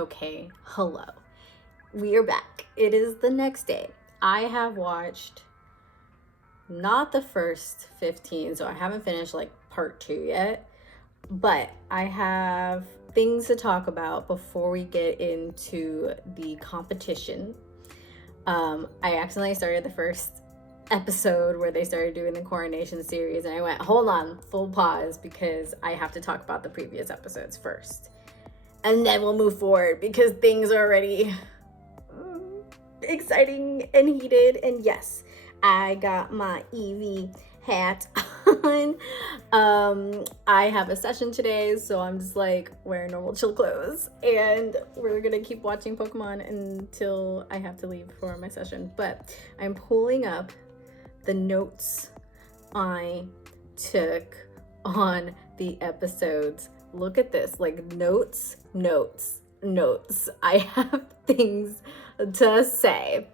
Okay, hello. We are back. It is the next day. I have watched not the first 15, so I haven't finished like part 2 yet, but I have things to talk about before we get into the competition. I accidentally started the first episode where they started doing the coronation series, and I went, hold on, full pause, because I have to talk about the previous episodes first. And then we'll move forward because things are already exciting and heated. And yes, I got my eevee hat on. I have a session today, so I'm just like wearing normal chill clothes, and we're gonna keep watching Pokemon until I have to leave for my session. But I'm pulling up the notes I took on the episodes. Look at this, like notes. I have things to say.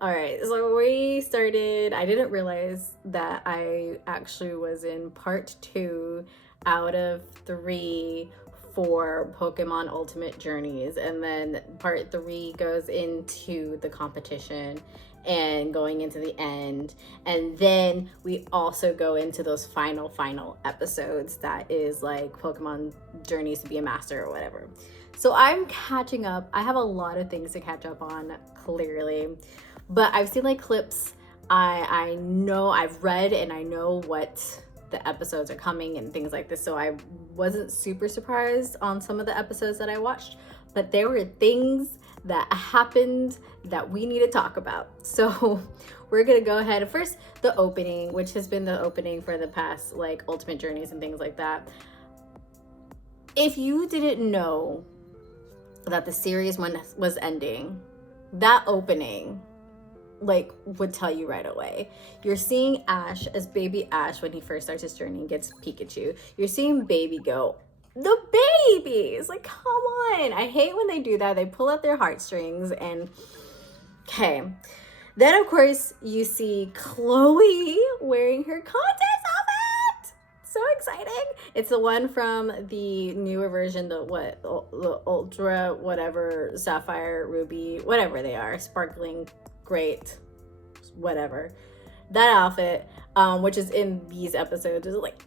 All right, so we started, I didn't realize that I actually was in part 2 out of 3 for Pokemon Ultimate Journeys, and then part 3 goes into the competition and going into the end, and then we also go into those final episodes that is like Pokemon Journeys to be a Master or whatever. So I'm catching up. I have a lot of things to catch up on, clearly, but I've seen like clips. I know, I've read, and I know what the episodes are coming and things like this, so I wasn't super surprised on some of the episodes that I watched, but there were things that happened that we need to talk about. So we're gonna go ahead. First, the opening, which has been the opening for the past like Ultimate Journeys and things like that. If you didn't know that the series was ending, that opening like would tell you right away. You're seeing Ash as baby Ash when he first starts his journey and gets Pikachu. You're seeing Baby go, the babies, like, come on. I hate when they do that. They pull out their heartstrings. And okay, then of course you see Chloe wearing her contest outfit. So exciting. It's the one from the newer version, the ultra whatever, sapphire, ruby, whatever they are, sparkling, great, whatever, that outfit, which is in these episodes, is like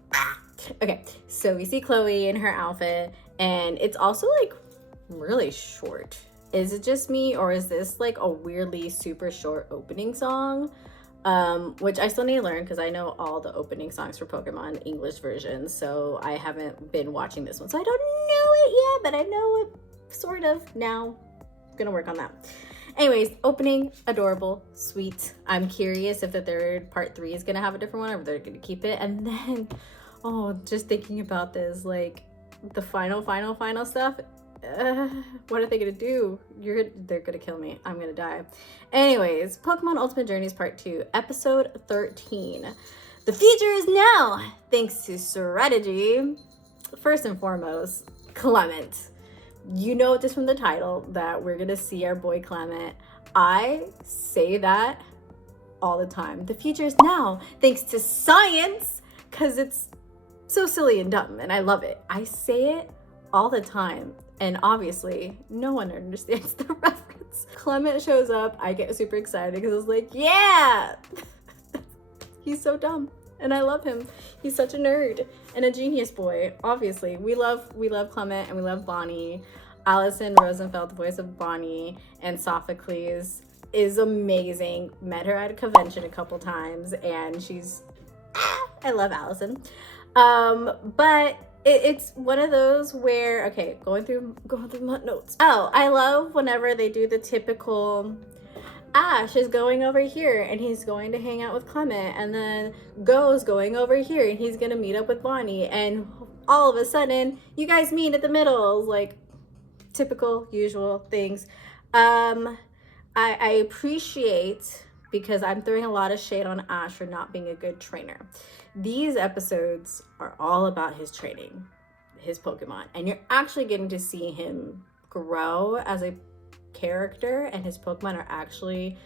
okay, so we see Chloe in her outfit, and it's also like really short. Is it just me, or is this like a weirdly super short opening song? Which I still need to learn, because I know all the opening songs for Pokemon English versions, so I haven't been watching this one, so I don't know it yet, but I know it sort of now. I'm gonna work on that. Anyways, opening, adorable, sweet. I'm curious if the third part 3 is gonna have a different one, or if they're gonna keep it. And then, oh, just thinking about this, like the final stuff. What are they gonna do? They're gonna kill me. I'm gonna die. Anyways, Pokemon Ultimate Journeys Part 2, Episode 13. The future is now, thanks to strategy. First and foremost, Clement. You know just from the title that we're gonna see our boy Clement. I say that all the time. The future is now, thanks to science, because it's so silly and dumb, and I love it. I say it all the time, and obviously no one understands the reference. Clement shows up, I get super excited because it's like, yeah! He's so dumb, and I love him. He's such a nerd and a genius boy. Obviously, we love Clement, and we love Bonnie. Allison Rosenfeld, the voice of Bonnie, and Sophocles is amazing. Met her at a convention a couple times, and she's I love Allison. But it's one of those where, okay, going through my notes. Oh, I love whenever they do the typical Ash is going over here and he's going to hang out with Clement, and then Go's going over here and he's gonna meet up with Bonnie, and all of a sudden you guys meet at the middle, like typical usual things. I appreciate, because I'm throwing a lot of shade on Ash for not being a good trainer. These episodes are all about his training, his Pokemon, and you're actually getting to see him grow as a character, and his Pokemon are actually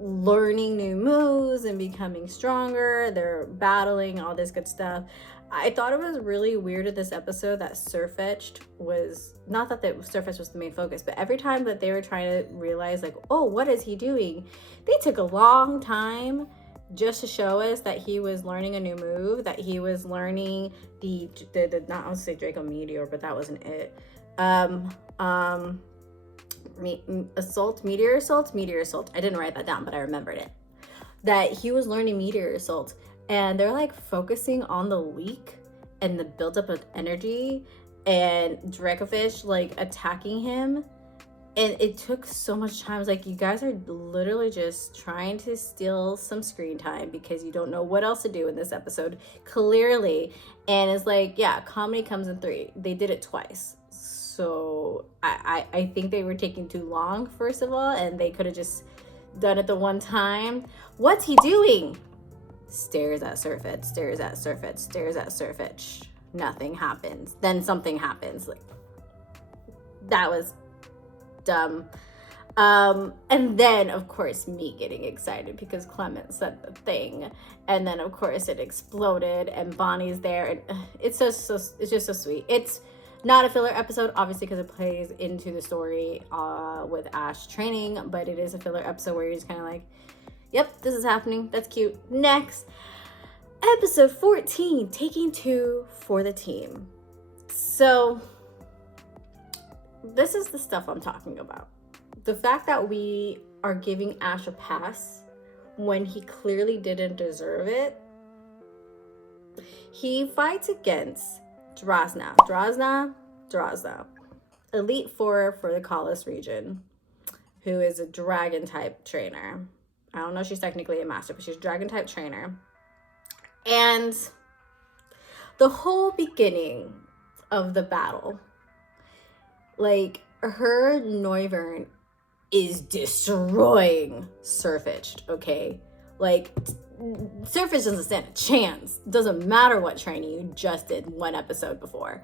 learning new moves and becoming stronger. They're battling, all this good stuff. I thought it was really weird in this episode that Sirfetch'd was, not that Sirfetch'd was the main focus, but every time that they were trying to realize like, oh, what is he doing? They took a long time just to show us that he was learning a new move, that he was learning the not, I was say Draco Meteor, but that wasn't it. Meteor Assault. I didn't write that down, but I remembered it. That he was learning Meteor Assault. And they're like focusing on the leak and the buildup of energy and Dracofish like attacking him. And it took so much time. I was like, you guys are literally just trying to steal some screen time because you don't know what else to do in this episode, clearly. And it's like, yeah, comedy comes in 3. They did it twice. So I think they were taking too long, first of all, and they could have just done it the one time. What's he doing? Stares at Sirfetch'd, stares at Sirfetch'd, stares at Sirfetch'd. Nothing happens. Then something happens. Like, that was dumb. And then, of course, me getting excited because Clement said the thing. And then, of course, it exploded and Bonnie's there. And it's just so sweet. It's not a filler episode, obviously, because it plays into the story with Ash training. But it is a filler episode where you're just kind of like, yep, this is happening. That's cute. Next, episode 14, taking 2 for the team. So, this is the stuff I'm talking about. The fact that we are giving Ash a pass when he clearly didn't deserve it. He fights against Drozna. Elite 4 for the Kalos region, who is a dragon type trainer. I don't know if she's technically a master, but she's a dragon type trainer. And the whole beginning of the battle, like, her Noivern is destroying Sirfetch'd, okay? Like, Sirfetch'd doesn't stand a chance. Doesn't matter what training you just did one episode before.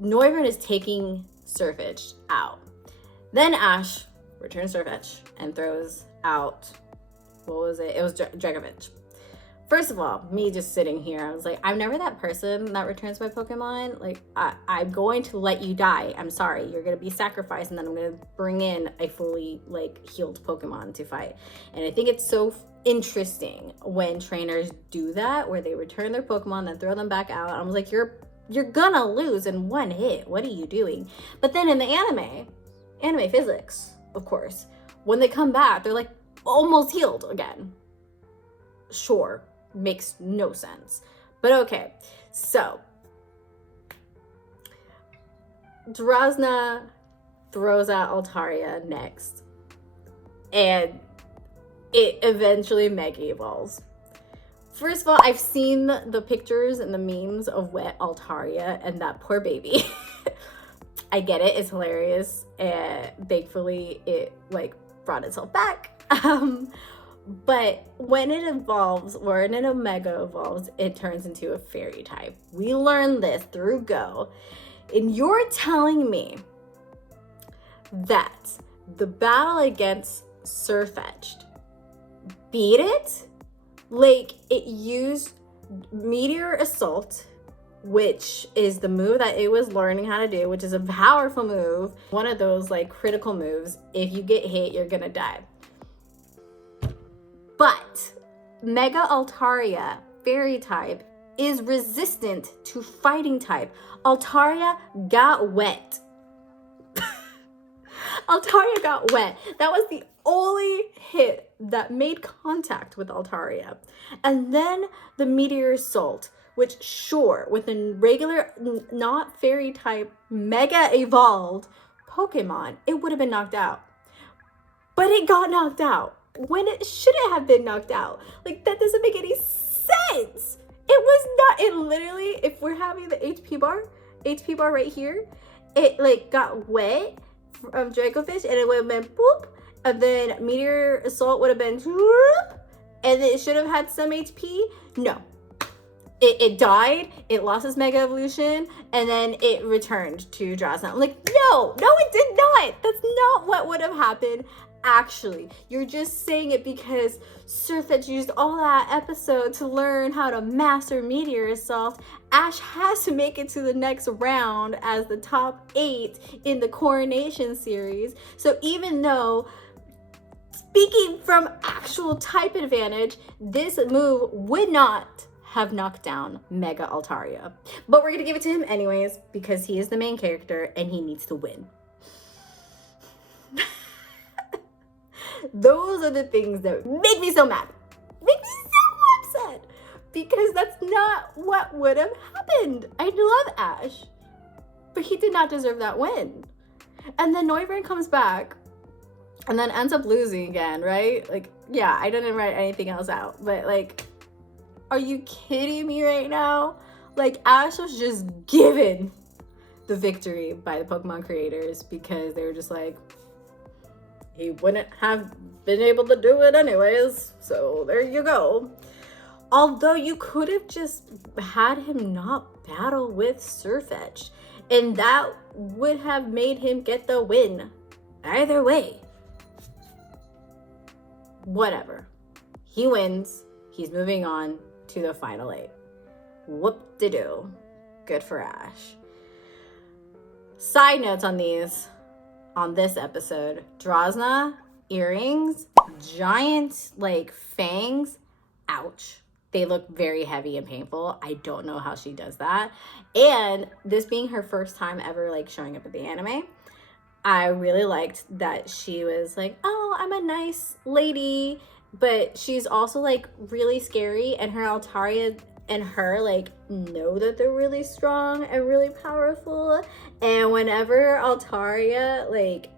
Noivern is taking Sirfetch'd out. Then Ash returns Sirfetch'd and throws out, what was it? It was Dragovich. First of all, me just sitting here, I was like, I'm never that person that returns my Pokemon. Like, I'm going to let you die. I'm sorry. You're going to be sacrificed, and then I'm going to bring in a fully, like, healed Pokemon to fight. And I think it's so interesting when trainers do that, where they return their Pokemon, then throw them back out. I was like, you're gonna lose in one hit. What are you doing? But then in the anime physics, of course, when they come back, they're, like, almost healed again. Sure. Makes no sense. But okay, so Drozna throws out Altaria next, and it eventually Mega Evolves. First of all, I've seen the pictures and the memes of wet Altaria and that poor baby. I get it, it's hilarious, and thankfully it like brought itself back. But when it evolves, or when it Omega evolves, it turns into a fairy type. We learned this through Go. And you're telling me that the battle against Sirfetch'd beat it? Like, it used Meteor Assault, which is the move that it was learning how to do, which is a powerful move. One of those, like, critical moves. If you get hit, you're gonna die. But Mega Altaria, fairy type, is resistant to fighting type. Altaria got wet. Altaria got wet. That was the only hit that made contact with Altaria. And then the Meteor Assault, which sure, with a regular, not fairy type, Mega Evolved Pokemon, it would have been knocked out. But it got knocked out when it shouldn't have been knocked out. Like, that doesn't make any sense. It was not, it literally, if we're having the HP bar right here, it like got wet from Dracofish and it would have been boop, and then Meteor Assault would have been whoop, and it should have had some HP. No. It died, it lost its Mega Evolution, and then it returned to Drozna. I'm like, no, it did not. That's not what would have happened actually. You're just saying it because Surfetch used all that episode to learn how to master Meteor Assault. Ash has to make it to the next round as the top 8 in the Coronation series. So even though, speaking from actual type advantage, this move would not have knocked down Mega Altaria. But we're gonna give it to him anyways because he is the main character and he needs to win. Those are the things that make me so mad. Make me so upset. Because that's not what would have happened. I love Ash. But he did not deserve that win. And then Noivern comes back and then ends up losing again, right? Like, yeah, I didn't write anything else out. But like, are you kidding me right now? Like, Ash was just given the victory by the Pokemon creators because they were just like, he wouldn't have been able to do it anyways. So there you go. Although you could have just had him not battle with Surfetch, and that would have made him get the win. Either way. Whatever. He wins. He's moving on to the final 8. Whoop-de-doo. Good for Ash. Side notes on this episode. Drosna, earrings, giant like fangs. Ouch. They look very heavy and painful. I don't know how she does that. And this being her first time ever like showing up at the anime, I really liked that she was like, oh, I'm a nice lady, but she's also like really scary, and her Altaria and her like know that they're really strong and really powerful. And whenever Altaria like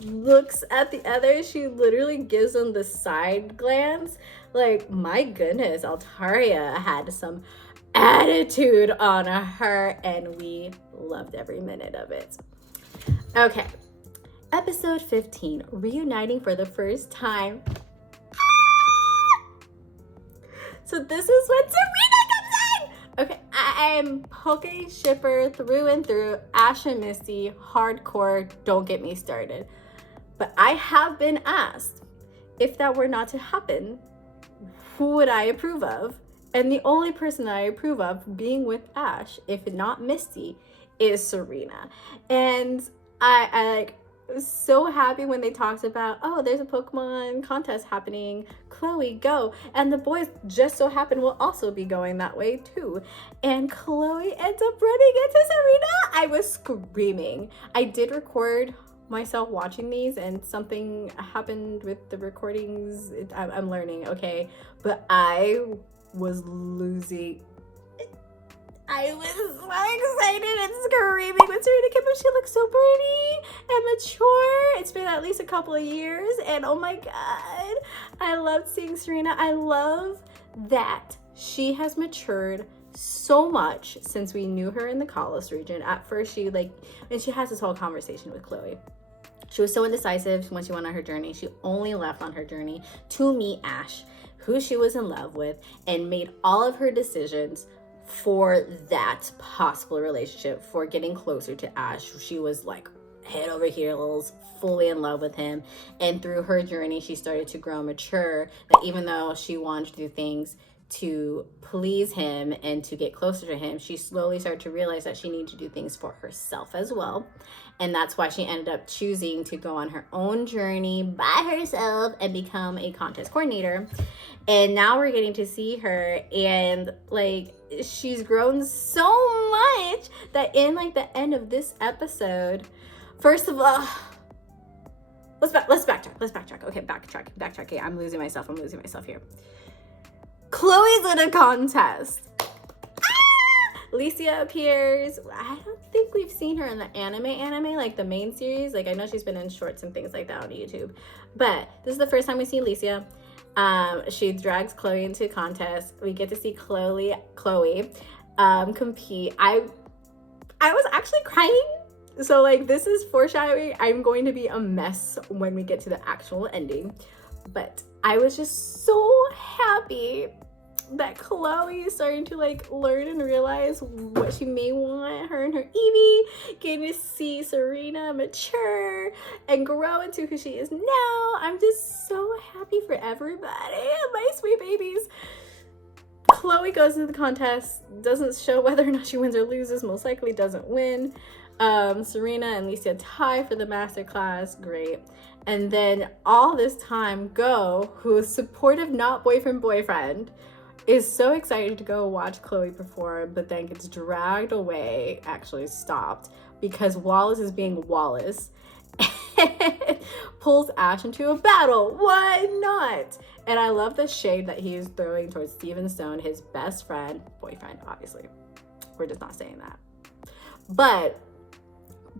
looks at the other, she literally gives them the side glance. Like, my goodness, Altaria had some attitude on her, and we loved every minute of it. Okay, episode 15, reuniting for the first time. So this is when Serena comes in! Okay, I am Poke shipper through and through, Ash and Misty, hardcore, don't get me started. But I have been asked, if that were not to happen, who would I approve of? And the only person that I approve of being with Ash, if not Misty, is Serena. And I like was so happy when they talked about, oh, there's a Pokemon contest happening, Chloe, go. And the boys just so happen will also be going that way too. And Chloe ends up running into Serena. I was screaming. I did record myself watching these and something happened with the recordings. I'm learning, okay? But I was losing. I was so excited and screaming when Serena came up. She looked so pretty and mature. It's been at least a couple of years, and oh my god, I loved seeing Serena. I love that she has matured so much since we knew her in the Kalos region. At first, and she has this whole conversation with Chloe. She was so indecisive when she went on her journey. She only left on her journey to meet Ash, who she was in love with, and made all of her decisions for that possible relationship, for getting closer to Ash. She was like head over heels, fully in love with him. And through her journey, she started to grow mature, that even though she wanted to do things to please him and to get closer to him, she slowly started to realize that she needed to do things for herself as well. And that's why she ended up choosing to go on her own journey by herself and become a contest coordinator. And now we're getting to see her, and like she's grown so much that in like the end of this episode, first of all, let's backtrack. Okay, backtracking. I'm losing myself here. Chloe's in a contest. Licia appears. I don't think we've seen her in the anime, like the main series. Like I know she's been in shorts and things like that on YouTube, but this is the first time we see Licia. She drags Chloe into a contest. We get to see Chloe compete. I was actually crying. So like this is foreshadowing. I'm going to be a mess when we get to the actual ending. But I was just so happy that Chloe is starting to like learn and realize what she may want. Her and her eevee getting to see Serena mature and grow into who she is now. I'm just so happy for everybody, my sweet babies. Chloe goes into the contest, doesn't show whether or not she wins or loses, most likely doesn't win. Serena and Lisette tie for the masterclass, great. And then all this time, Go, who is supportive, not boyfriend, is so excited to go watch Chloe perform, but then gets dragged away, actually stopped, because Wallace is being Wallace and pulls Ash into a battle. Why not? And I love the shade that he is throwing towards Steven Stone, his best friend, boyfriend, obviously. We're just not saying that. But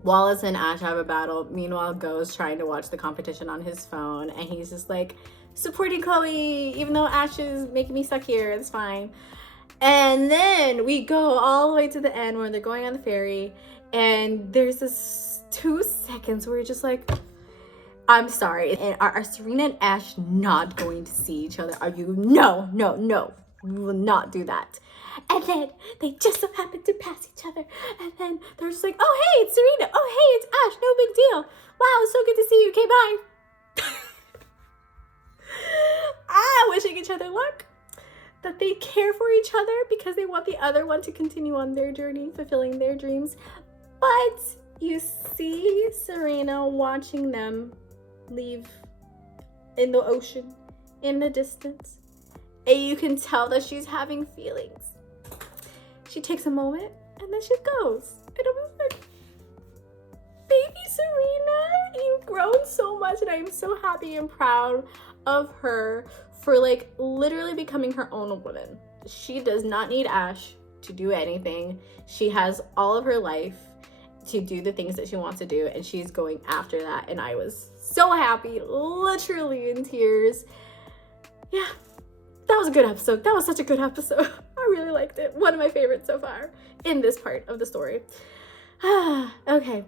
Wallace and Ash have a battle. Meanwhile, Go's trying to watch the competition on his phone, and he's just like supporting Chloe, even though Ash is making me stuck here. It's fine. And then we go all the way to the end where they're going on the ferry, and there's this 2 seconds where you're just like, I'm sorry. And are Serena and Ash not going to see each other? Are you? No. We will not do that. And then they just so happen to pass each other. And then they're just like, oh, hey, it's Serena. Oh, hey, it's Ash. No big deal. Wow, so good to see you. Okay, bye. Wishing each other luck. That they care for each other because they want the other one to continue on their journey, fulfilling their dreams. But you see Serena watching them leave in the ocean, in the distance. And you can tell that she's having feelings. She takes a moment and then she goes. And I was like, baby Serena, you've grown so much, and I'm so happy and proud of her for like literally becoming her own woman. She does not need Ash to do anything. She has all of her life to do the things that she wants to do, and she's going after that. And I was so happy, literally in tears. Yeah. That was a good episode. That was such a good episode. I really liked it. One of my favorites so far in this part of the story. Okay.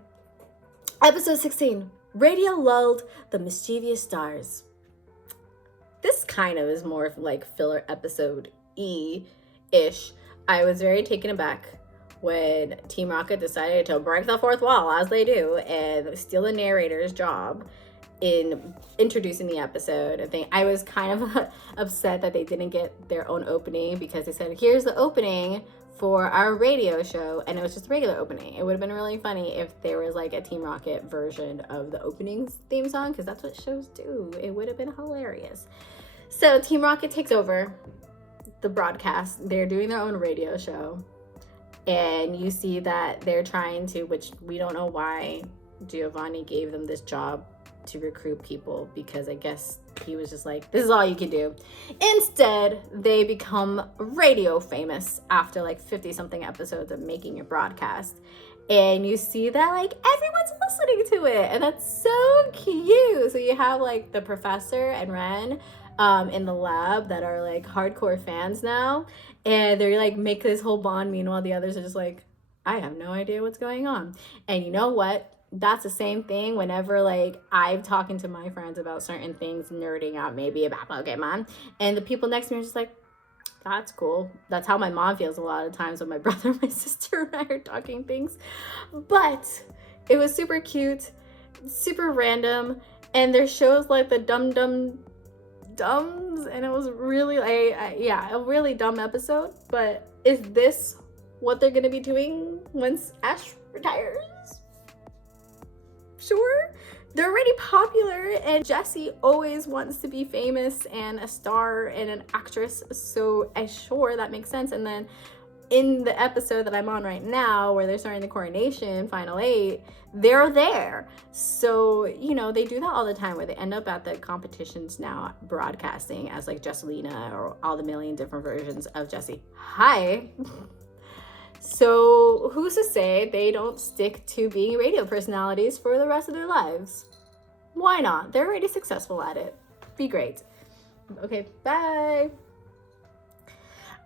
Episode 16. Radio lulled the mischievous stars. This kind of is more like filler episode-y-ish. I was very taken aback when Team Rocket decided to break the fourth wall, as they do, and steal the narrator's job in introducing the episode. I was kind of upset that they didn't get their own opening, because they said, here's the opening for our radio show, and it was just a regular opening. It would have been really funny if there was like a Team Rocket version of the opening theme song, because that's what shows do. It would have been hilarious. So Team Rocket takes over the broadcast. They're doing their own radio show, and you see that they're trying to, which we don't know why Giovanni gave them this job to recruit people, because I guess he was just like, this is all you can do. Instead, they become radio famous after like 50 something episodes of making a broadcast, and you see that like everyone's listening to it, and that's so cute. So you have like the professor and Ren in the lab that are like hardcore fans now, and they're like make this whole bond. Meanwhile, the others are just like, I have no idea what's going on. And you know what? That's the same thing whenever like I'm talking to my friends about certain things, nerding out maybe about Pokemon, and the people next to me are just like, that's cool. That's how my mom feels a lot of times when my brother and my sister and I are talking things. But it was super cute, super random, and their shows like the Dums, and it was really a really dumb episode. But is this what they're gonna be doing once Ash retires? Sure, they're already popular, and Jessie always wants to be famous and a star and an actress, so sure, that makes sense. And then in the episode that I'm on right now, where they're starting the coronation, Final 8, they're there. So, you know, they do that all the time, where they end up at the competitions now broadcasting as like Jesselina or all the million different versions of Jessie. Hi. So who's to say they don't stick to being radio personalities for the rest of their lives? Why not? They're already successful at it. Be great. Okay, bye.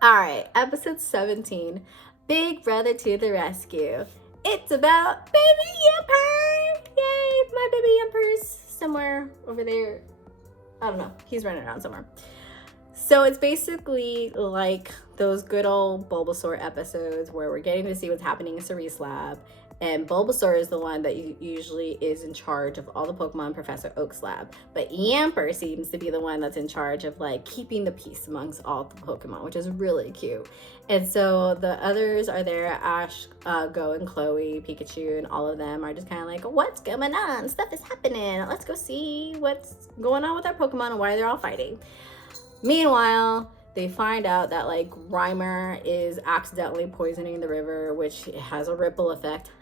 All right, episode 17, Big Brother to the Rescue. It's about Baby Yamper. Yay, my baby Yamper's somewhere over there. I don't know. He's running around somewhere. So it's basically like those good old Bulbasaur episodes where we're getting to see what's happening in Cerise Lab, and Bulbasaur is the one that usually is in charge of all the Pokemon in Professor Oak's lab. But Yamper seems to be the one that's in charge of like keeping the peace amongst all the Pokemon, which is really cute. And so the others are there, Ash, Go, and Chloe, Pikachu, and all of them are just kind of like, what's going on? Stuff is happening. Let's go see what's going on with our Pokemon and why they're all fighting. Meanwhile, they find out that like Grimer is accidentally poisoning the river, which has a ripple effect.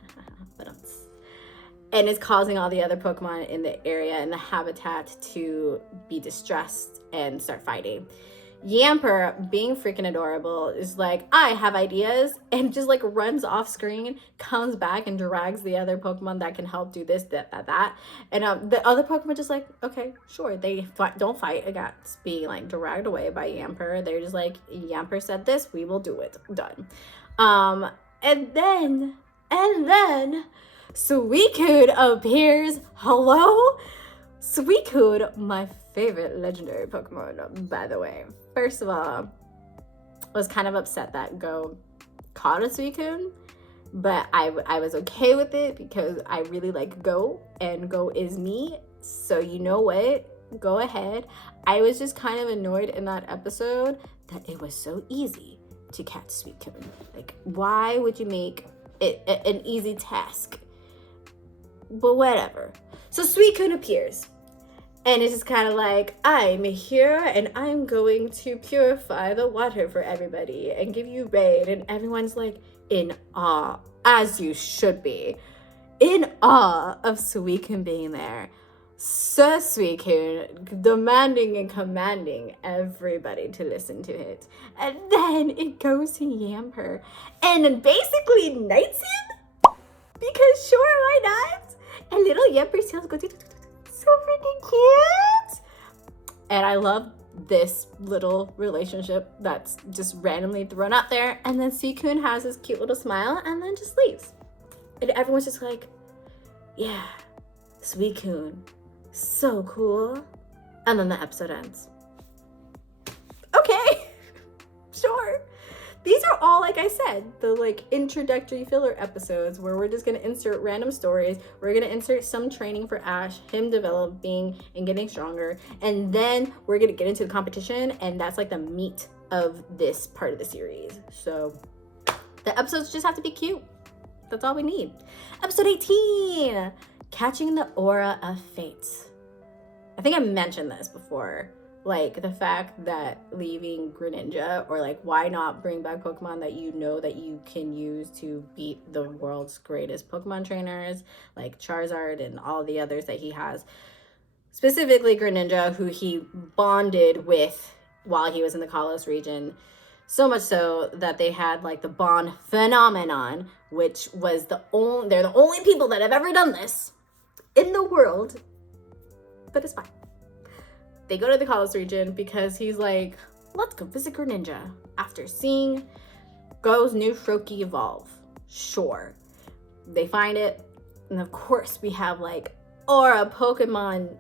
And is causing all the other Pokemon in the area and the habitat to be distressed and start fighting. Yamper, being freaking adorable, is like, I have ideas, and just like runs off screen, comes back and drags the other Pokemon that can help do this, that. And the other Pokemon just like, okay, sure. They don't fight against being like dragged away by Yamper. They're just like, Yamper said this, we will do it. Done. And then Suicune appears. Hello? Suicune, my favorite legendary Pokemon, by the way. First of all, was kind of upset that Go caught a Suicune, but I was okay with it because I really like Go, and Go is me. So you know what? Go ahead. I was just kind of annoyed in that episode that it was so easy to catch Suicune. Like, why would you make it an easy task? But whatever. So Suicune appears. And it's just kind of like, I'm here and I'm going to purify the water for everybody and give you rain. And everyone's like in awe, as you should be, in awe of Suicune being there. Sir Suicune demanding and commanding everybody to listen to it. And then it goes to Yamper and basically knights him. Because sure, why not? And little Yamper's tails go so freaking cute. And I love this little relationship that's just randomly thrown out there. And then Suicune has this cute little smile and then just leaves. And everyone's just like, yeah, Suicune, so cool. And then the episode ends. Okay, sure. These are all, like I said, the like introductory filler episodes where we're just gonna insert random stories. We're gonna insert some training for Ash, him developing and getting stronger, and then we're gonna get into the competition, and that's like the meat of this part of the series. So the episodes just have to be cute. That's all we need. Episode 18, Catching the Aura of Fate. I think I mentioned this before. Like the fact that leaving Greninja, or like why not bring back Pokemon that you know that you can use to beat the world's greatest Pokemon trainers like Charizard and all the others that he has. Specifically Greninja, who he bonded with while he was in the Kalos region. So much so that they had like the bond phenomenon, which was they're the only people that have ever done this in the world. But it's fine. They go to the Kalos region because he's like, let's go visit Greninja after seeing Go's new Froakie evolve. Sure. They find it, and of course we have like aura Pokemon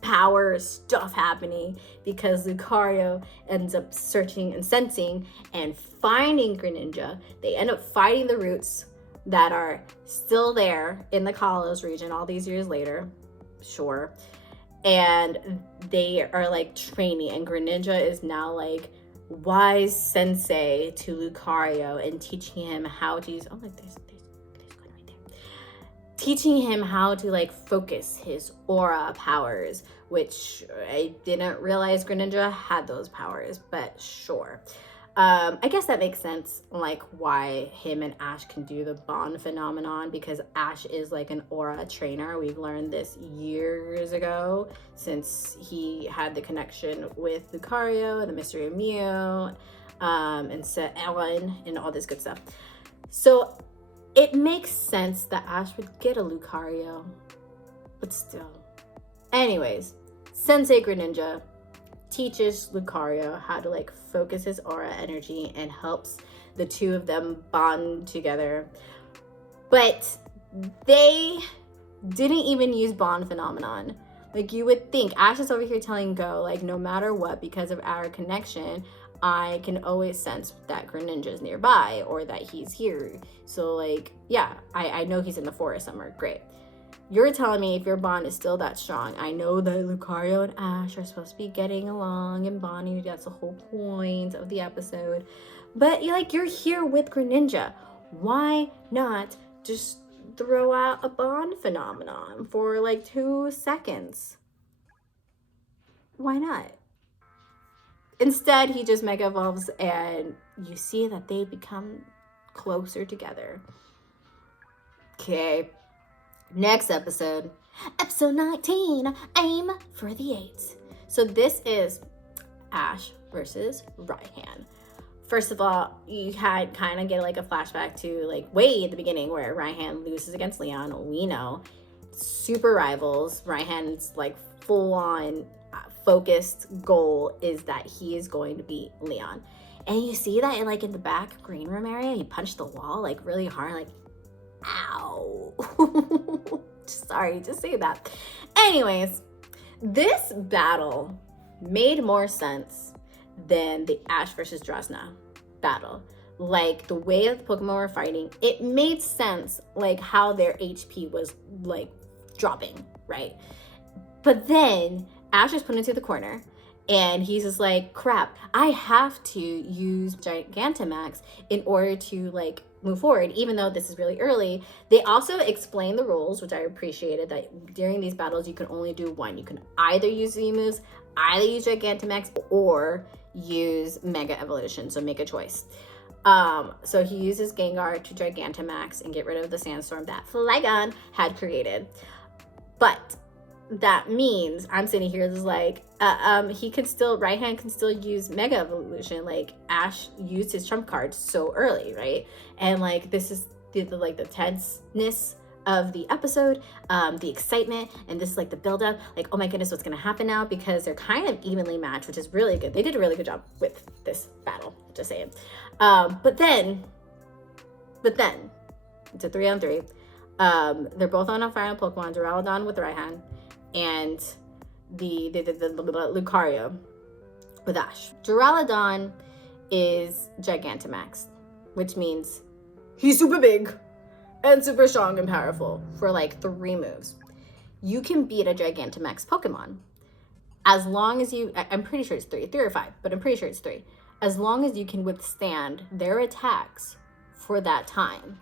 power stuff happening because Lucario ends up searching and sensing and finding Greninja. They end up fighting the roots that are still there in the Kalos region all these years later. Sure. And they are like training, and Greninja is now like wise sensei to Lucario and teaching him how to use, there's one right there. Teaching him how to like focus his aura powers, which I didn't realize Greninja had those powers, but sure. I guess that makes sense, like why him and Ash can do the bond phenomenon, because Ash is like an aura trainer. We've learned this years ago since he had the connection with Lucario and the Mystery of Mew, and Ellen and all this good stuff. So it makes sense that Ash would get a Lucario, but still. Anyways, Sensei Greninja teaches Lucario how to like focus his aura energy and helps the two of them bond together. But they didn't even use bond phenomenon. Like, you would think Ash is over here telling Go, like, no matter what, because of our connection, I can always sense that Greninja's nearby or that he's here. So, like, yeah, I know he's in the forest somewhere. Great. You're telling me if your bond is still that strong. I know that Lucario and Ash are supposed to be getting along and bonding. That's the whole point of the episode. But you're here with Greninja. Why not just throw out a bond phenomenon for like 2 seconds? Why not? Instead, he just mega evolves and you see that they become closer together. Okay. Next episode. Episode 19. Aim for the 8. So this is Ash versus Raihan. First of all, you had kind of get like a flashback to like way at the beginning where Raihan loses against Leon. We know. Super rivals. Raihan's like full on focused goal is that he is going to beat Leon. And you see that in the back green room area, he punched the wall like really hard, like, ow. Sorry, just say that. Anyways, this battle made more sense than the Ash versus Drasna battle. Like, the way that the Pokemon were fighting, it made sense, like, how their HP was, like, dropping, right? But then Ash is put into the corner, and he's just like, crap, I have to use Gigantamax in order to, like, move forward, even though this is really early. They also explain the rules, which I appreciated, that during these battles, you can only do one. You can either use Z moves, either use Gigantamax, or use Mega Evolution, so make a choice. So he uses Gengar to Gigantamax and get rid of the sandstorm that Flygon had created. But that means I'm sitting here just like, Raihan can still use Mega Evolution. Like, Ash used his trump card so early, right? And like, this is the tenseness of the episode, the excitement, and this is like the build up, like, oh my goodness, what's gonna happen now? Because they're kind of evenly matched, which is really good. They did a really good job with this battle, just saying. But then it's a 3-on-3. They're both on a final Pokemon, Duraludon with Raihan, and the Lucario with Ash. Duraludon is Gigantamax, which means he's super big and super strong and powerful for like 3 moves. You can beat a Gigantamax Pokemon as long as I'm pretty sure it's 3 or 5, but I'm pretty sure it's 3. As long as you can withstand their attacks for that time.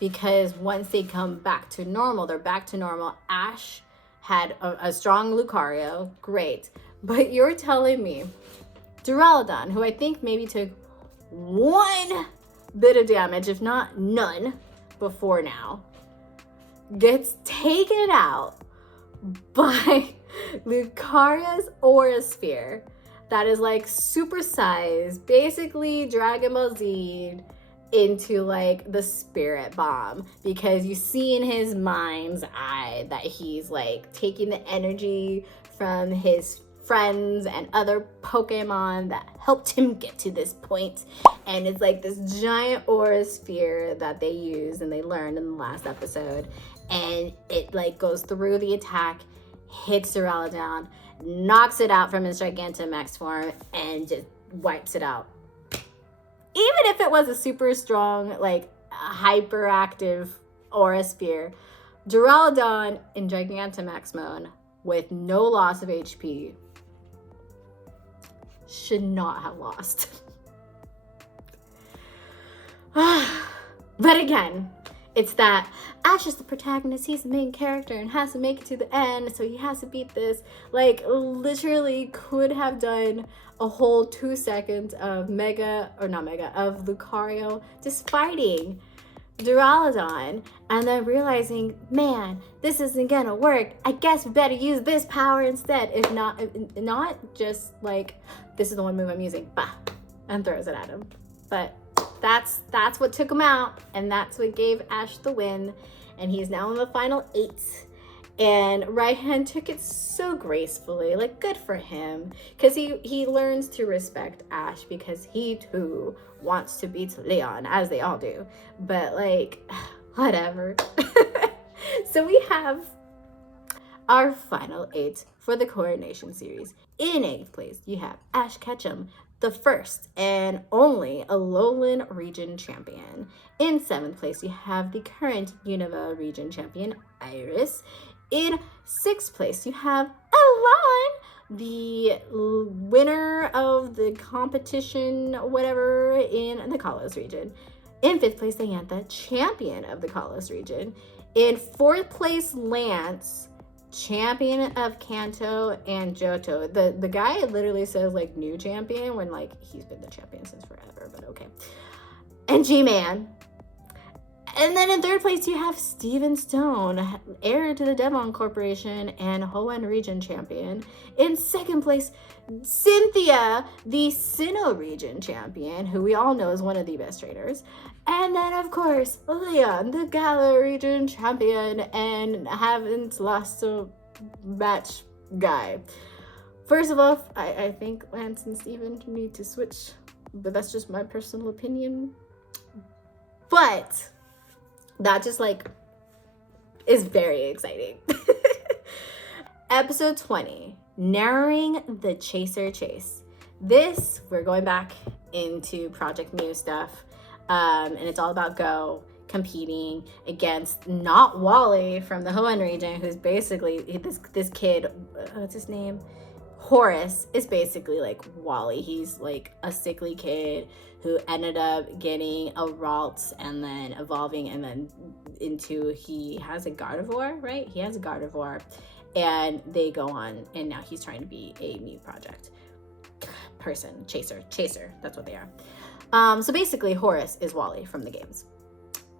Because once they come back to normal, they're back to normal. Ash had a strong Lucario, great. But you're telling me Duraludon, who I think maybe took 1 bit of damage, if not none, before now, gets taken out by Lucario's Aura Sphere that is like supersized, basically Dragon Ball Z into like the Spirit Bomb, because you see in his mind's eye that he's like taking the energy from his friends and other Pokemon that helped him get to this point, and it's like this giant aura sphere that they used and they learned in the last episode, and it like goes through the attack, hits Duraludon, knocks it out from his Gigantamax form, and just wipes it out. Even if it was a super strong, like, hyperactive Aura Sphere, Duraludon in Gigantamax mode with no loss of HP should not have lost. But again, it's that Ash is the protagonist, he's the main character and has to make it to the end, so he has to beat this. Like, literally could have done a whole 2 seconds of of Lucario just fighting Duraludon and then realizing, man, this isn't gonna work. I guess we better use this power instead. If not just like, this is the one move I'm using, bah, and throws it at him. But that's what took him out, and that's what gave Ash the win, and he's now in the final 8. And Raihan took it so gracefully, like, good for him, because he learns to respect Ash, because he too wants to beat Leon, as they all do, but like, whatever. So we have our final 8 for the Coronation Series. In 8th place, you have Ash Ketchum, the first and only Alolan region champion. In 7th place, you have the current Unova region champion, Iris. In 6th place, you have Alan, the winner of the competition, whatever, in the Kalos region. In 5th place, Diantha, champion of the Kalos region. In 4th place, Lance, champion of Kanto and Johto. The guy literally says like new champion when like he's been the champion since forever, but okay. And G-Man. And then in 3rd place, you have Steven Stone, heir to the Devon Corporation and Hoenn region champion. In 2nd place, Cynthia, the Sinnoh region champion, who we all know is one of the best trainers. And then, of course, Leon, the Galar region champion and haven't lost a match guy. First of all, I think Lance and Steven need to switch, but that's just my personal opinion. But that just like is very exciting. Episode 20, narrowing the Chaser Chase. This, we're going back into Project Mew stuff. And it's all about Go competing against not Wally from the Hoenn region, who's basically this kid, what's his name? Horace is basically like Wally. He's like a sickly kid who ended up getting a Ralts and then evolving and then into, he has a Gardevoir, right? He has a Gardevoir and they go on and now he's trying to be a Mew project person, chaser, that's what they are. So basically, Horace is Wally from the games.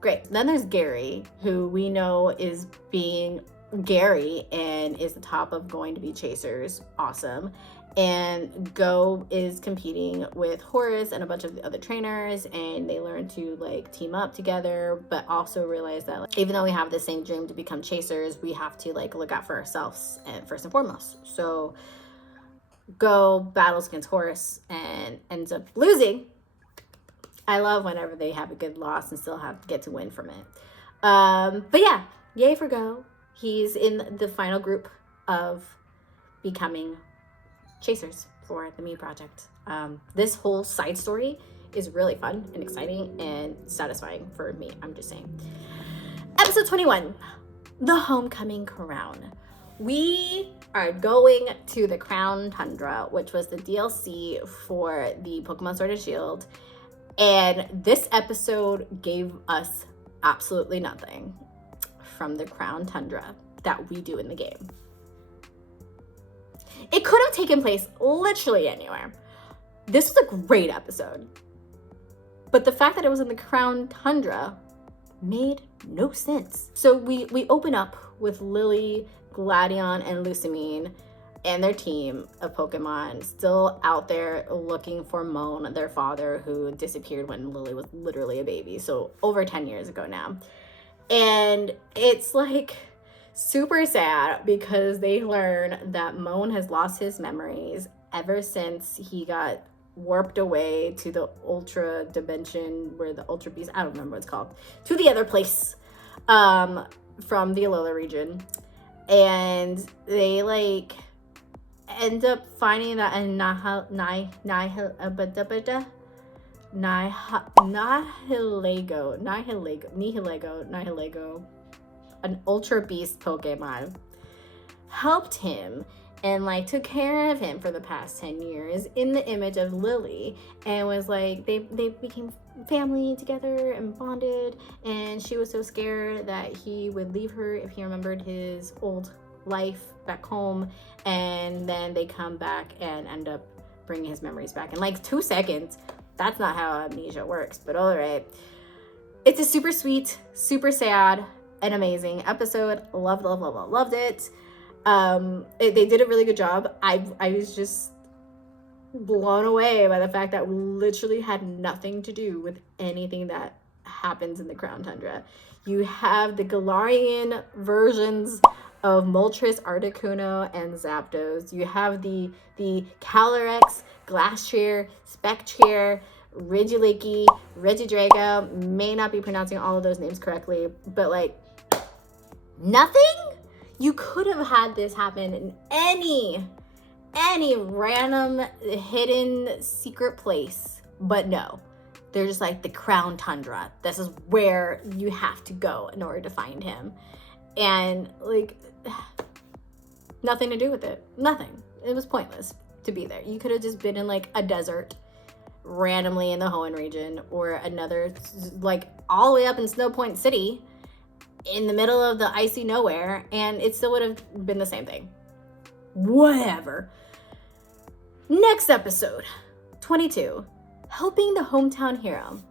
Great. Then there's Gary, who we know is being Gary and is the top of going to be chasers. Awesome. And Go is competing with Horace and a bunch of the other trainers, and they learn to like team up together, but also realize that like, even though we have the same dream to become chasers, we have to like look out for ourselves and first and foremost. So Go battles against Horace and ends up losing. I love whenever they have a good loss and still have to get to win from it. But yeah, yay for Go. He's in the final group of becoming chasers for the Mew project. This whole side story is really fun and exciting and satisfying for me. I'm just saying. Episode 21, the Homecoming Crown. We are going to the Crown Tundra, which was the DLC for the Pokemon Sword and Shield. And this episode gave us absolutely nothing from the Crown Tundra that we do in the game. It could have taken place literally anywhere. This was a great episode. But the fact that it was in the Crown Tundra made no sense. So we open up with Lily, Gladion, and Lusamine and their team of Pokemon still out there looking for Moan, their father, who disappeared when Lily was literally a baby. So over 10 years ago now. And it's like super sad because they learn that Moan has lost his memories ever since he got warped away to the Ultra Dimension, where the Ultra Beast, I don't remember what it's called, to the other place from the Alola region. And they like end up finding that in Nihilego, an Ultra Beast Pokemon, helped him and like took care of him for the past 10 years in the image of Lily, and was like they became family together and bonded, and she was so scared that he would leave her if he remembered his old life back home, and then they come back and end up bringing his memories back in like 2 seconds. That's not how amnesia works, but all right. It's a super sweet, super sad, and amazing episode. Loved it. They did a really good job. I was just blown away by the fact that we literally had nothing to do with anything that happens in the Crown Tundra. You have the Galarian versions of Moltres, Articuno, and Zapdos. You have the Calyrex, Glastrier, Spectrier, Regieleki, Regidrago. May not be pronouncing all of those names correctly, but like nothing? You could have had this happen in any random hidden secret place, but no. They're just like the Crown Tundra. This is where you have to go in order to find him. And like, nothing to do with it. Nothing. It was pointless to be there. You could have just been in like a desert randomly in the Hoenn region, or another, like all the way up in Snow Point City in the middle of the icy nowhere, and it still would have been the same thing. Whatever. Next episode, 22, helping the hometown hero.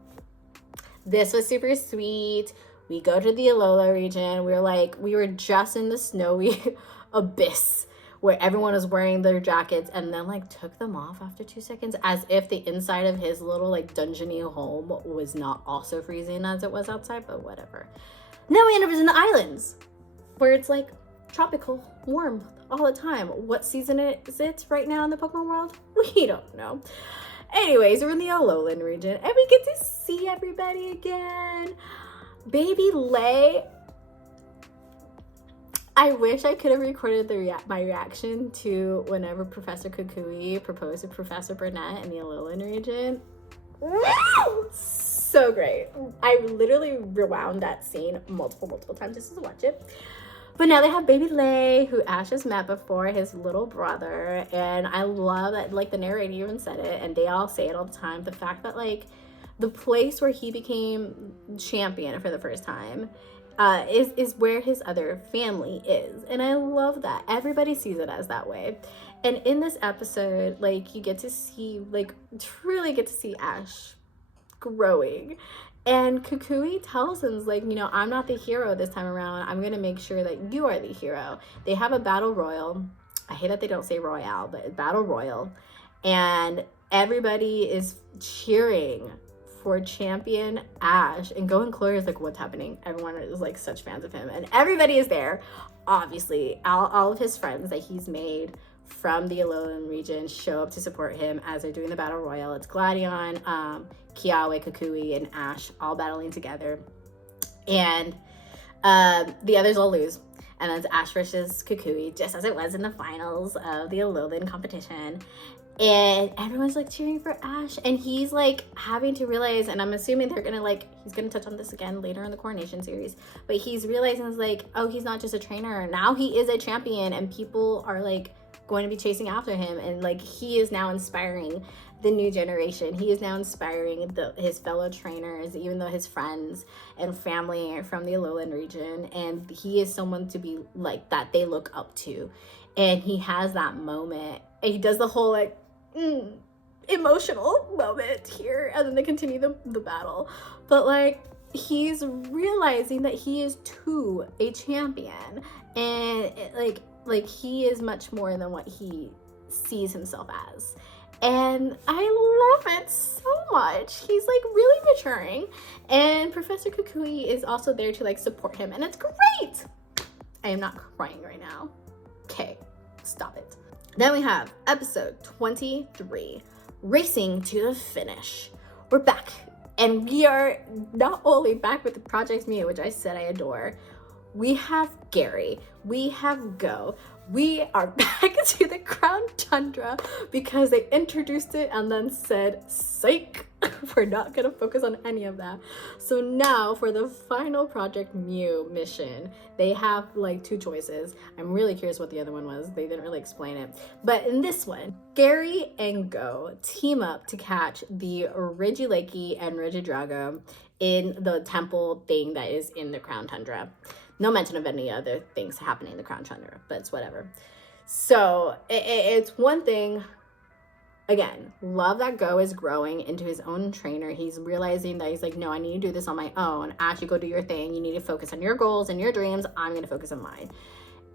This was super sweet. We go to the Alola region. We were just in the snowy abyss where everyone was wearing their jackets, and then like took them off after 2 seconds, as if the inside of his little like dungeony home was not also freezing as it was outside, but whatever. And then we end up in the islands where it's like tropical, warm all the time. What season is it right now in the Pokemon world? We don't know. Anyways, we're in the Alolan region and we get to see everybody again. Baby Lay. I wish I could have recorded my reaction to whenever Professor Kukui proposed to Professor Burnett in the Alolan region. So great. I literally rewound that scene multiple times just to watch it. But now they have Baby Lay, who Ash has met before, his little brother. And I love that, like, the narrator even said it, and they all say it all the time. The fact that, like, the place where he became champion for the first time is where his other family is. And I love that. Everybody sees it as that way. And in this episode, like, you get to see, like, truly get to see Ash growing. And Kukui tells him, like, you know, I'm not the hero this time around. I'm going to make sure that you are the hero. They have a battle royal. I hate that they don't say royale, but a battle royal. And everybody is cheering for champion Ash. And Go and Chloe is like, what's happening? Everyone is like such fans of him. And everybody is there. Obviously, all of his friends that he's made from the Alolan region show up to support him as they're doing the battle royal. It's Gladion, Kiawe, Kukui, and Ash all battling together. And the others all lose. And then it's Ash versus Kukui, just as it was in the finals of the Alolan competition. And everyone's like cheering for Ash, and he's like having to realize, and I'm assuming they're gonna like, he's gonna touch on this again later in the Coronation series, but he's realizing it's like, oh, he's not just a trainer, now he is a champion, and people are like going to be chasing after him, and like he is now inspiring the new generation. He is now inspiring his fellow trainers, even though his friends and family are from the Alolan region, and he is someone to be like that they look up to. And he has that moment, and he does the whole like emotional moment here, and then they continue the battle. But like, he's realizing that he is too a champion, and like he is much more than what he sees himself as. And I love it so much. He's like really maturing, and Professor Kukui is also there to like support him, and it's great. I am not crying right now. Okay, stop it. Then we have episode 23, Racing to the Finish. We're back, and we are not only back with the Project Mew, which I said I adore. We have Gary, we have Go, we are back to the Crown Tundra because they introduced it and then said, psych, we're not gonna focus on any of that. So now for the final Project Mew mission, they have like two choices. I'm really curious what the other one was. They didn't really explain it. But in this one, Gary and Go team up to catch the Regieleki and Regidrago in the temple thing that is in the Crown Tundra. No mention of any other things happening in the Crown Tundra, but it's whatever. So it's one thing. Again, love that Go is growing into his own trainer. He's realizing that he's like, no, I need to do this on my own. Ash, you go do your thing. You need to focus on your goals and your dreams. I'm going to focus on mine.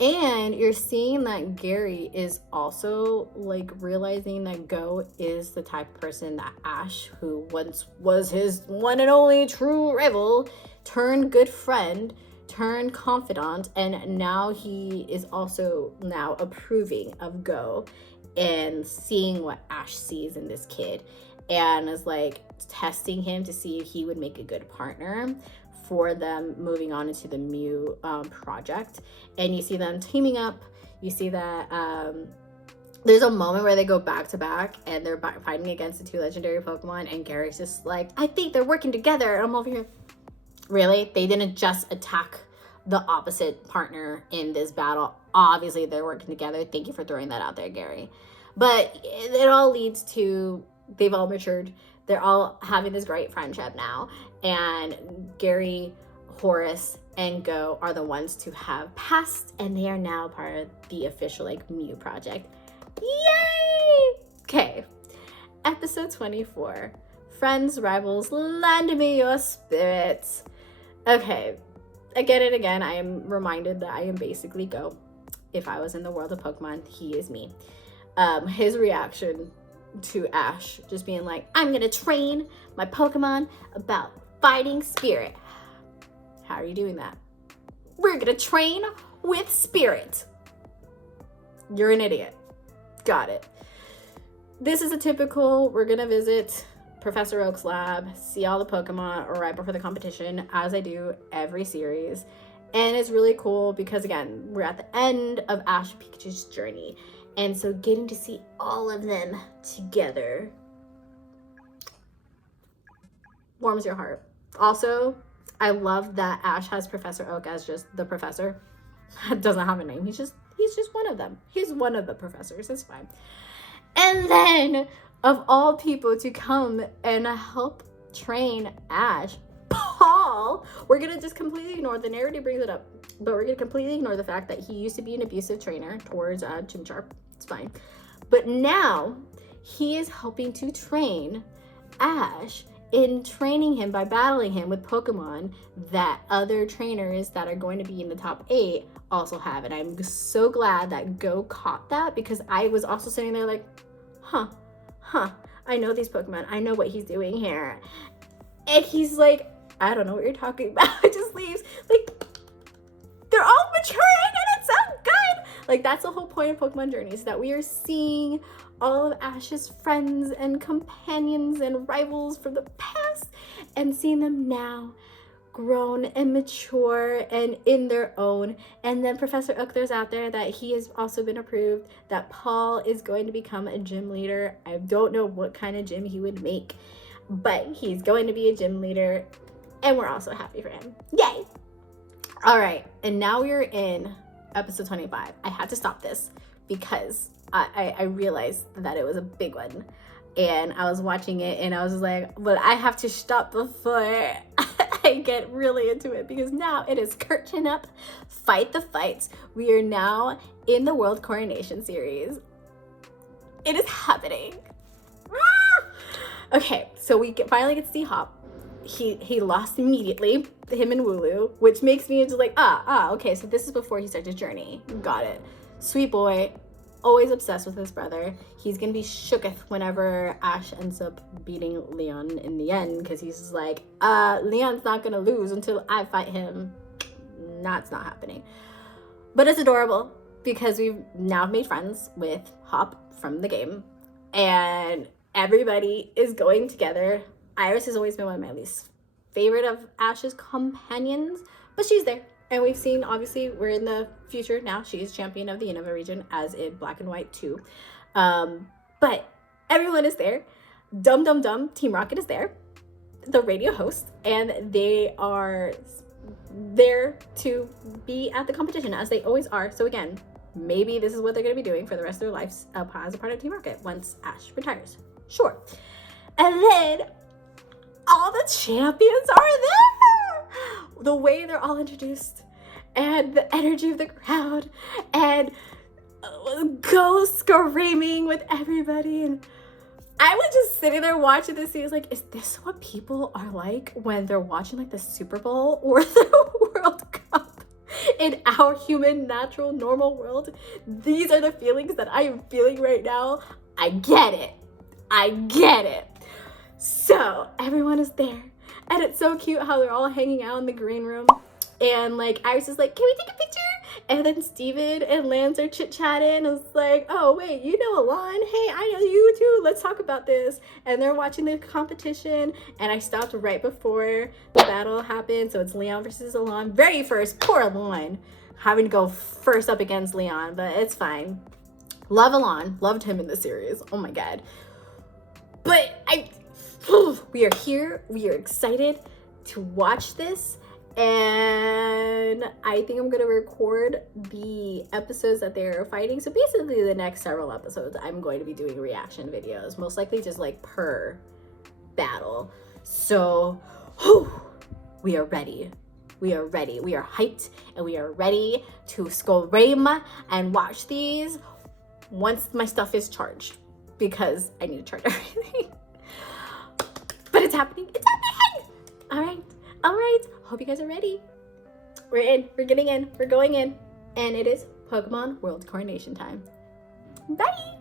And you're seeing that Gary is also like realizing that Go is the type of person that Ash, who once was his one and only true rival, turned good friend, turned confidant, and now he is also now approving of Go and seeing what Ash sees in this kid, and is like testing him to see if he would make a good partner for them moving on into the Mew project. And you see them teaming up. You see that there's a moment where they go back to back and they're fighting against the 2 legendary Pokemon, and Gary's just like, I think they're working together. And I'm over here, really? They didn't just attack the opposite partner in this battle. Obviously, they're working together. Thank you for throwing that out there, Gary. But it all leads to, they've all matured. They're all having this great friendship now. And Gary, Horace, and Go are the ones to have passed, and they are now part of the official like Mew project. Yay! Okay, episode 24. Friends, rivals, lend me your spirits. Okay, again and again, I am reminded that I am basically Go. If I was in the world of Pokemon, he is me. His reaction to Ash just being like, I'm gonna train my Pokemon about fighting spirit. How are you doing that? We're gonna train with spirit. You're an idiot. Got it. This is a typical, we're gonna visit Professor Oak's lab, see all the Pokemon right before the competition, as I do every series. And it's really cool because, again, we're at the end of Ash and Pikachu's journey. And so getting to see all of them together warms your heart. Also, I love that Ash has Professor Oak as just the professor. Doesn't have a name. He's just one of them. He's one of the professors. It's fine. And then, of all people to come and help train Ash, Paul, we're gonna just completely ignore, the narrative brings it up, but we're gonna completely ignore the fact that he used to be an abusive trainer towards Chimchar. It's fine. But now he is helping to train Ash in training him by battling him with Pokemon that other trainers that are going to be in the top 8 also have. And I'm so glad that Go caught that, because I was also sitting there like, huh, I know these Pokemon. I know what he's doing here. And he's like, I don't know what you're talking about. It just leaves. Like, they're all maturing and it's so good. Like, that's the whole point of Pokemon Journeys, that we are seeing all of Ash's friends and companions and rivals from the past and seeing them now grown and mature and in their own. And then Professor Oak throws out there that he has also been approved, that Paul is going to become a gym leader. I don't know what kind of gym he would make, but he's going to be a gym leader, and we're also happy for him. Yay! All right, and now we're in episode 25. I had to stop this because I realized that it was a big one, and I was watching it and I was like, well, I have to stop before I get really into it, because now it is curtain up, fight the fights. We are now in the World Coronation series. It is happening. Okay, so we finally get to see Hop. He lost immediately, him and Wooloo, which makes me just like, okay, so this is before he starts his journey. Got it. Sweet boy, always obsessed with his brother. He's gonna be shooketh whenever Ash ends up beating Leon in the end, because he's just like, Leon's not gonna lose until I fight him. That's not happening. But it's adorable because we've now made friends with Hop from the game, and everybody is going together. Iris has always been one of my least favorite of Ash's companions, but she's there. And we've seen, obviously, we're in the future now. She's champion of the Unova region, as in Black and White too. But everyone is there. Dum Dum Dum, Team Rocket is there, the radio host, and they are there to be at the competition, as they always are. So again, maybe this is what they're going to be doing for the rest of their lives as a part of Team Rocket once Ash retires. Sure. And then all the champions are there. The way they're all introduced, and the energy of the crowd, and Go screaming with everybody. And I was just sitting there watching this scene. Like, is this what people are like when they're watching like the Super Bowl or the World Cup in our human, natural, normal world? These are the feelings that I am feeling right now. I get it. So everyone is there, and it's so cute how they're all hanging out in the green room, and like Iris is like, can we take a picture? And then Steven and Lance are chit-chatting. I was like, oh, wait, you know Alon? Hey, I know you too. Let's talk about this. And they're watching the competition. And I stopped right before the battle happened. So it's Leon versus Alon. Very first, poor Alon. Having to go first up against Leon, but it's fine. Love Alon. Loved him in the series. Oh my God. But we are here. We are excited to watch this. And I think I'm gonna record the episodes that they're fighting. So basically the next several episodes, I'm going to be doing reaction videos, most likely just like per battle. So we are ready. We are ready. We are hyped and we are ready to scream and watch these once my stuff is charged, because I need to charge everything. But it's happening. It's happening. All right. Hope you guys are ready. We're in. We're getting in. We're going in. And it is Pokemon World Coronation time. Bye.